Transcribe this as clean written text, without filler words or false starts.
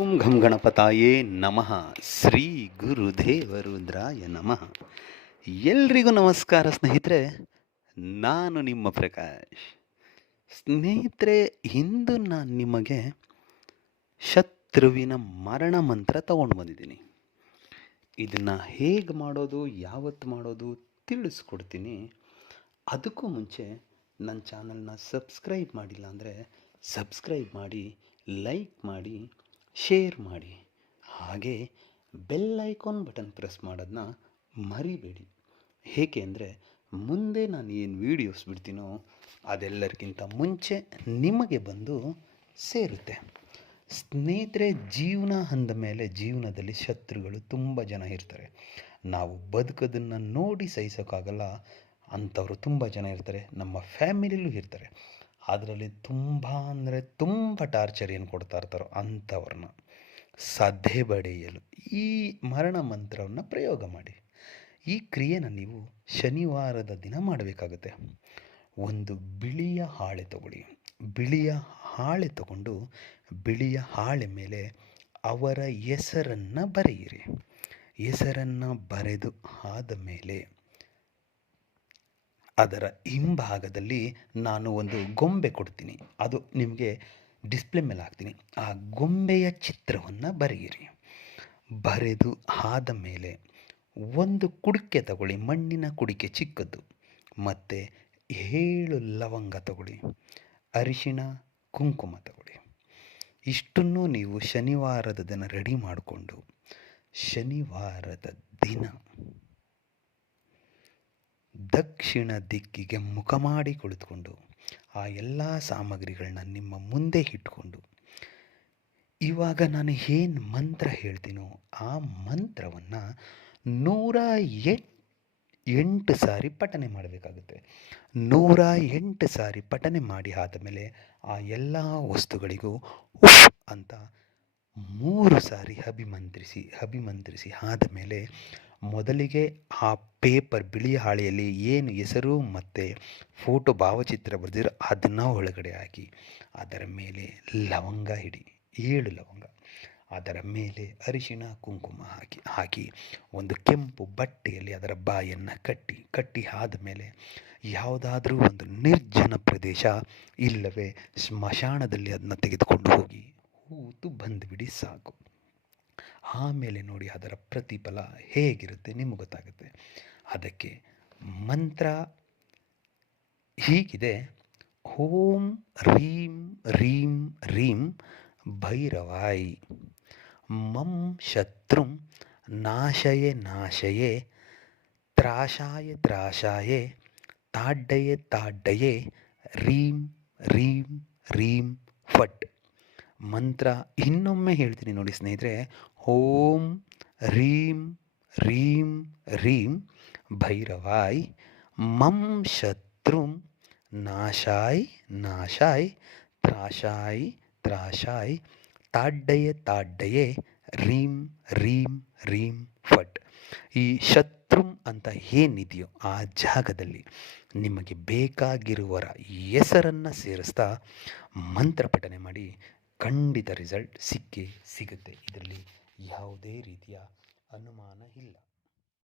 ಓಂ ಘಂ ಗಣಪತಾಯೇ ನಮಃ. ಶ್ರೀ ಗುರುದೇವರುದ್ರಾಯ ನಮಃ. ಎಲ್ರಿಗೂ ನಮಸ್ಕಾರ ಸ್ನೇಹಿತರೆ. ನಾನು ನಿಮ್ಮ ಪ್ರಕಾಶ್. ಸ್ನೇಹಿತರೆ, ಇಂದು ನಾನು ನಿಮಗೆ ಶತ್ರುವಿನ ಮರಣ ಮಂತ್ರ ತಗೊಂಡು ಬಂದಿದ್ದೀನಿ. ಇದನ್ನು ಹೇಗೆ ಮಾಡೋದು, ಯಾವತ್ತು ಮಾಡೋದು ತಿಳಿಸ್ಕೊಡ್ತೀನಿ. ಅದಕ್ಕೂ ಮುಂಚೆ ನನ್ನ ಚಾನಲ್ನ ಸಬ್ಸ್ಕ್ರೈಬ್ ಮಾಡಿಲ್ಲ ಅಂದರೆ ಸಬ್ಸ್ಕ್ರೈಬ್ ಮಾಡಿ, ಲೈಕ್ ಮಾಡಿ, ಶೇರ್ ಮಾಡಿ. ಹಾಗೆ ಬೆಲ್ ಐಕಾನ್ ಬಟನ್ ಪ್ರೆಸ್ ಮಾಡೋದನ್ನ ಮರಿಬೇಡಿ. ಏಕೆ ಅಂದರೆ ಮುಂದೆ ನಾನು ಏನು ವೀಡಿಯೋಸ್ ಬಿಡ್ತೀನೋ ಅದೆಲ್ಲರಿಗಿಂತ ಮುಂಚೆ ನಿಮಗೆ ಬಂದು ಸೇರುತ್ತೆ. ಸ್ನೇಹಿತರೆ, ಜೀವನ ಅಂದ ಮೇಲೆ ಜೀವನದಲ್ಲಿ ಶತ್ರುಗಳು ತುಂಬ ಜನ ಇರ್ತಾರೆ. ನಾವು ಬದುಕೋದನ್ನು ನೋಡಿ ಸಹಿಸೋಕ್ಕಾಗಲ್ಲ ಅಂಥವ್ರು ತುಂಬ ಜನ ಇರ್ತಾರೆ. ನಮ್ಮ ಫ್ಯಾಮಿಲಿಲೂ ಇರ್ತಾರೆ. ಅದರಲ್ಲಿ ತುಂಬ ಅಂದರೆ ತುಂಬ ಟಾರ್ಚರ್ ಏನು ಕೊಡ್ತಾ ಇರ್ತಾರೋ ಅಂಥವ್ರನ್ನ ಸದೆ ಬಡಿಯಲು ಈ ಮರಣ ಮಂತ್ರವನ್ನು ಪ್ರಯೋಗ ಮಾಡಿ. ಈ ಕ್ರಿಯೆನ ನೀವು ಶನಿವಾರದ ದಿನ ಮಾಡಬೇಕಾಗುತ್ತೆ. ಒಂದು ಬಿಳಿಯ ಹಾಳೆ ತಗೊಳ್ಳಿ. ಬಿಳಿಯ ಹಾಳೆ ತಗೊಂಡು ಬಿಳಿಯ ಹಾಳೆ ಮೇಲೆ ಅವರ ಹೆಸರನ್ನು ಬರೆಯಿರಿ. ಹೆಸರನ್ನು ಬರೆದು ಆದ ಮೇಲೆ ಅದರ ಹಿಂಭಾಗದಲ್ಲಿ ನಾನು ಒಂದು ಗೊಂಬೆ ಕೊಡ್ತೀನಿ. ಅದು ನಿಮಗೆ ಡಿಸ್ಪ್ಲೇ ಮೇಲೆ ಹಾಕ್ತೀನಿ. ಆ ಗೊಂಬೆಯ ಚಿತ್ರವನ್ನು ಬರೆಯಿರಿ. ಬರೆದು ಆದ ಮೇಲೆ ಒಂದು ಕುಡಿಕೆ ತಗೊಳ್ಳಿ, ಮಣ್ಣಿನ ಕುಡಿಕೆ ಚಿಕ್ಕದ್ದು, ಮತ್ತು 7 ಲವಂಗ ತಗೊಳ್ಳಿ, ಅರಿಶಿಣ, ಕುಂಕುಮ ತಗೊಳ್ಳಿ. ಇಷ್ಟನ್ನು ನೀವು ಶನಿವಾರದ ದಿನ ರೆಡಿ ಮಾಡಿಕೊಂಡು ಶನಿವಾರದ ದಿನ ದಕ್ಷಿಣ ದಿಕ್ಕಿಗೆ ಮುಖ ಮಾಡಿ ಕುಳಿತುಕೊಂಡು ಆ ಎಲ್ಲ ಸಾಮಗ್ರಿಗಳನ್ನ ನಿಮ್ಮ ಮುಂದೆ ಇಟ್ಕೊಂಡು ಇವಾಗ ನಾನು ಏನು ಮಂತ್ರ ಹೇಳ್ತೀನೋ ಆ ಮಂತ್ರವನ್ನು 108 ಸಾರಿ ಪಠನೆ ಮಾಡಬೇಕಾಗುತ್ತೆ. 108 ಸಾರಿ ಪಠನೆ ಮಾಡಿ ಆದಮೇಲೆ ಆ ಎಲ್ಲ ವಸ್ತುಗಳಿಗೂ ಉಫ್ ಅಂತ 3 ಸಾರಿ ಅಭಿಮಂತ್ರಿಸಿ ಆದಮೇಲೆ ಮೊದಲಿಗೆ ಆ ಪೇಪರ್ ಬಿಳಿಯ ಹಾಳೆಯಲ್ಲಿ ಏನು ಹೆಸರು ಮತ್ತು ಫೋಟೋ ಭಾವಚಿತ್ರ ಬರೆದಿರೋ ಅದನ್ನು ಒಳಗಡೆ ಹಾಕಿ ಅದರ ಮೇಲೆ ಲವಂಗ ಇಡಿ, 7 ಲವಂಗ. ಅದರ ಮೇಲೆ ಅರಿಶಿಣ ಕುಂಕುಮ ಹಾಕಿ ಒಂದು ಕೆಂಪು ಬಟ್ಟೆಯಲ್ಲಿ ಅದರ ಬಾಯನ್ನು ಕಟ್ಟಿ ಆದಮೇಲೆ ಯಾವುದಾದ್ರೂ ಒಂದು ನಿರ್ಜನ ಪ್ರದೇಶ ಇಲ್ಲವೇ ಸ್ಮಶಾನದಲ್ಲಿ ಅದನ್ನ ತೆಗೆದುಕೊಂಡು ಹೋಗಿ ಹೂತು ಬಂದುಬಿಡಿ, ಸಾಕು. ಆಮೇಲೆ ನೋಡಿ ಅದರ ಪ್ರತಿಫಲ ಹೇಗಿರುತ್ತೆ ನಿಮಗೆ ಗೊತ್ತಾಗುತ್ತೆ. ಅದಕ್ಕೆ ಮಂತ್ರ ಹೀಗಿದೆ: ಓಂ ರೀಂ ರೀಂ ರೀಂ ಭೈರವಾಯ್ ಮಂ ಶತ್ರುಂ ನಾಶಯೇ ತ್ರಾಷಾಯೇ ತಾಡ್ಡಯೇ ರೀಂ ರೀಂ ರೀಂ ಫಟ್. ಮಂತ್ರ ಇನ್ನೊಮ್ಮೆ ಹೇಳ್ತೀನಿ ನೋಡಿ ಸ್ನೇಹಿತರೆ. ಓಂ ರೀಂ ರೀಂ ರೀಂ ಭೈರವಾಯ್ ಮಂ ಶತ್ರುಂ ನಾಶಾಯ್ ತ್ರಾಷಾಯ್ ತಾಡ್ಡಯೇ ರೀಂ ರೀಂ ರೀಂ ಫಟ್. ಈ ಶತ್ರುಂ ಅಂತ ಏನಿದೆಯೋ ಆ ಜಾಗದಲ್ಲಿ ನಿಮಗೆ ಬೇಕಾಗಿರುವರ ಹೆಸರನ್ನು ಸೇರಿಸ್ತಾ ಮಂತ್ರ ಪಠನೆ ಮಾಡಿ. ಖಂಡಿತ ರಿಸಲ್ಟ್ ಸಿಗುತ್ತೆ. ಇದರಲ್ಲಿ ಯಾವುದೇ ರೀತಿಯ ಅನುಮಾನ ಇಲ್ಲ.